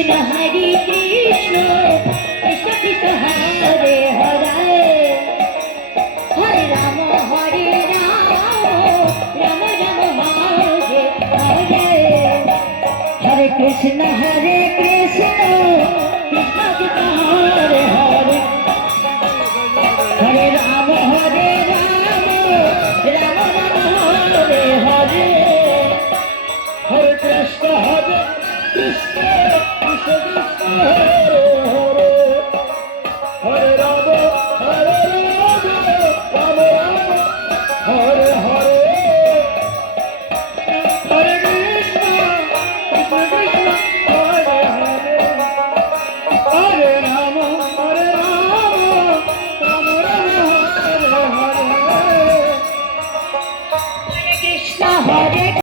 Krishna Hare Krishna Krishna Krishna Hare Hare Hare Ram Ram Ram Hare Hare Hare Krishna Krishna Krishna Hare Hare Hare Ram Ram Ram Hare Hare Hare Krishna Krishna Krishna Krishna Hare Hare Hare Ram Ram Ram Hare Hare Hare Krishna Krishna Krishna Hare Hare Hare